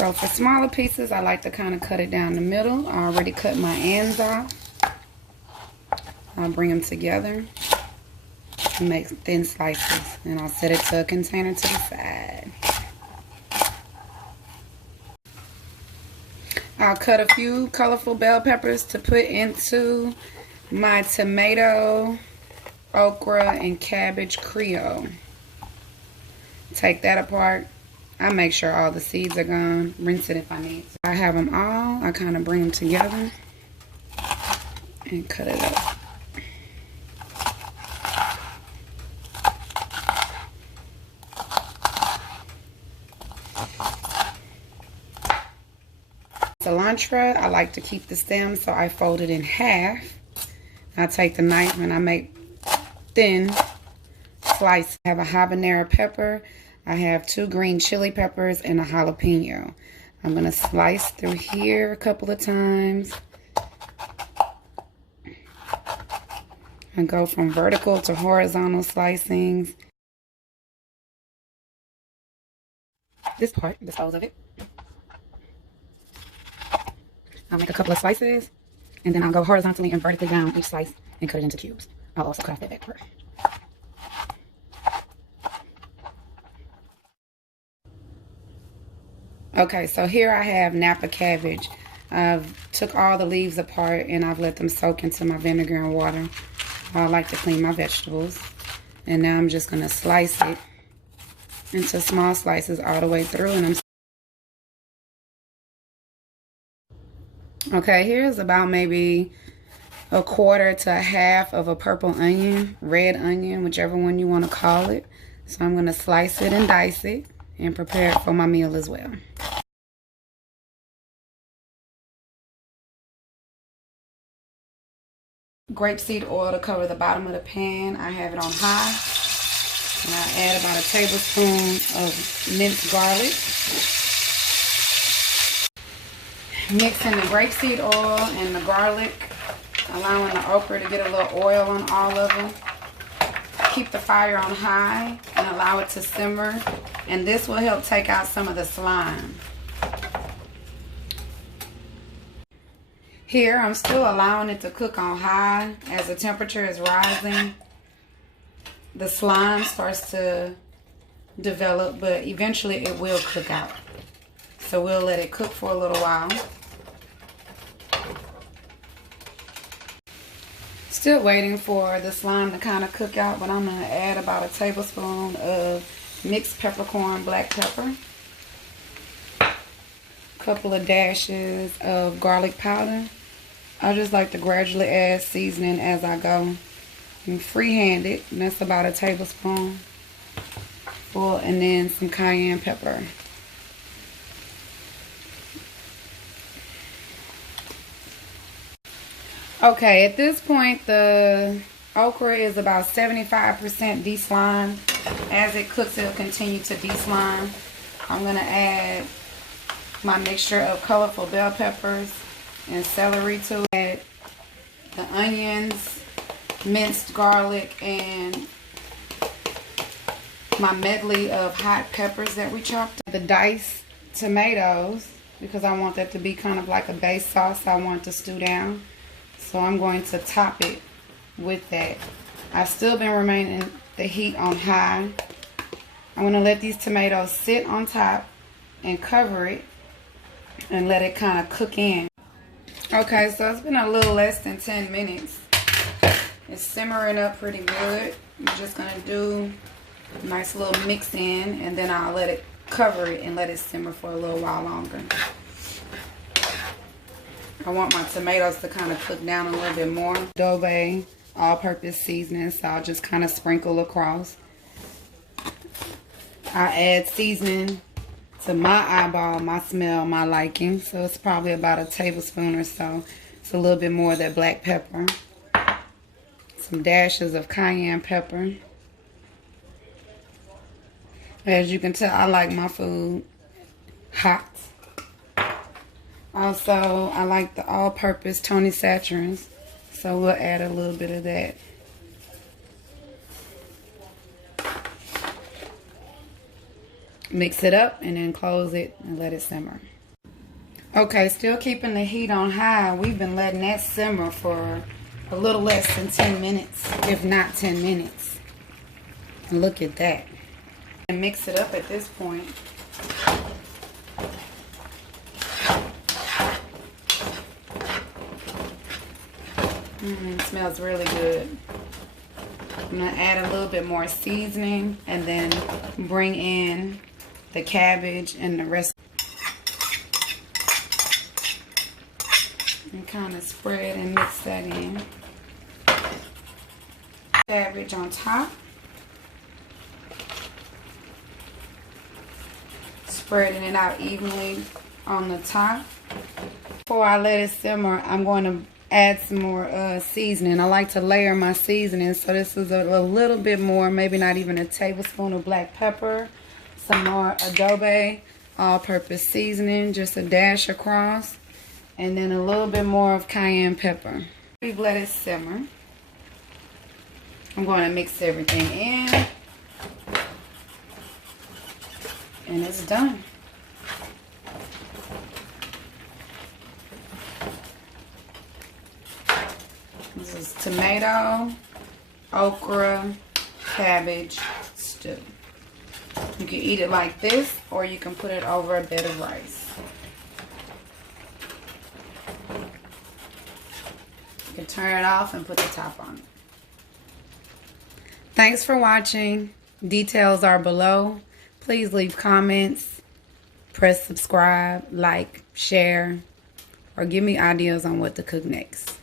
So for smaller pieces, I like to kind of cut it down the middle. I already cut my ends off. I'll bring them together and make thin slices. And I'll set it to a container to the side. I'll cut a few colorful bell peppers to put into my tomato, okra, and cabbage Creole. Take that apart. I make sure all the seeds are gone. Rinse it if I need to. I have them all. I kind of bring them together and cut it up. Cilantro, I like to keep the stem, so I fold it in half. I take the knife and I make thin slices. I have a habanero pepper. I have 2 green chili peppers and a jalapeno. I'm going to slice through here a couple of times. And go from vertical to horizontal slicings. This part, dispose of it. I'll make a couple of slices, and then I'll go horizontally and vertically down each slice and cut it into cubes. I'll also cut off that back part. Okay, so here I have nappa cabbage. I've took all the leaves apart and I've let them soak into my vinegar and water. I like to clean my vegetables. And now I'm just going to slice it into small slices all the way through. And okay, here's about maybe a quarter to a half of a purple onion, red onion, whichever one you want to call it. So I'm going to slice it and dice it and prepare it for my meal as well. Grapeseed oil to cover the bottom of the pan. I have it on high. And I add about a tablespoon of minced garlic. Mixing the grapeseed oil and the garlic, allowing the okra to get a little oil on all of them. Keep the fire on high and allow it to simmer, and this will help take out some of the slime. Here I'm still allowing it to cook on high. As the temperature is rising, the slime starts to develop, but eventually it will cook out. So we'll let it cook for a little while. Still waiting for the slime to kind of cook out, but I'm going to add about a tablespoon of mixed peppercorn black pepper. A couple of dashes of garlic powder. I just like to gradually add seasoning as I go. And freehand it, and that's about a tablespoon full, and then some cayenne pepper. Okay, at this point the okra is about 75% de-slimed. As it cooks, it'll continue to de-slime. I'm going to add my mixture of colorful bell peppers and celery to it. The onions, minced garlic, and my medley of hot peppers that we chopped. The diced tomatoes, because I want that to be kind of like a base sauce I want to stew down. So I'm going to top it with that. I've still been remaining the heat on high. I'm going to let these tomatoes sit on top and cover it and let it kind of cook in. Okay, so it's been a little less than 10 minutes. It's simmering up pretty good. I'm just going to do a nice little mix in, and then I'll let it cover it and let it simmer for a little while longer. I want my tomatoes to kind of cook down a little bit more. Adobe all-purpose seasoning, so I'll just kind of sprinkle across. I add seasoning to my eyeball, my smell, my liking. So it's probably about a tablespoon or so. It's a little bit more of that black pepper. Some dashes of cayenne pepper. As you can tell, I like my food hot. Also, I like the all-purpose Tony Chacher's, so we'll add a little bit of that. Mix it up and then close it and let it simmer. Okay, still keeping the heat on high. We've been letting that simmer for a little less than 10 minutes, if not 10 minutes. And look at that. And mix it up at this point. It smells really good. I'm going to add a little bit more seasoning and then bring in the cabbage and the rest. And kind of spread and mix that in. Cabbage on top. Spreading it out evenly on the top. Before I let it simmer, I'm going to add some more seasoning. I like to layer my seasoning, so this is a little bit more, maybe not even a tablespoon of black pepper, some more Adobe all-purpose seasoning, just a dash across, and then a little bit more of cayenne pepper. We've let it simmer. I'm going to mix everything in, and it's done. This is tomato, okra, cabbage stew. You can eat it like this, or you can put it over a bed of rice. You can turn it off and put the top on it. Thanks for watching. Details are below. Please leave comments, press subscribe, like, share, or give me ideas on what to cook next.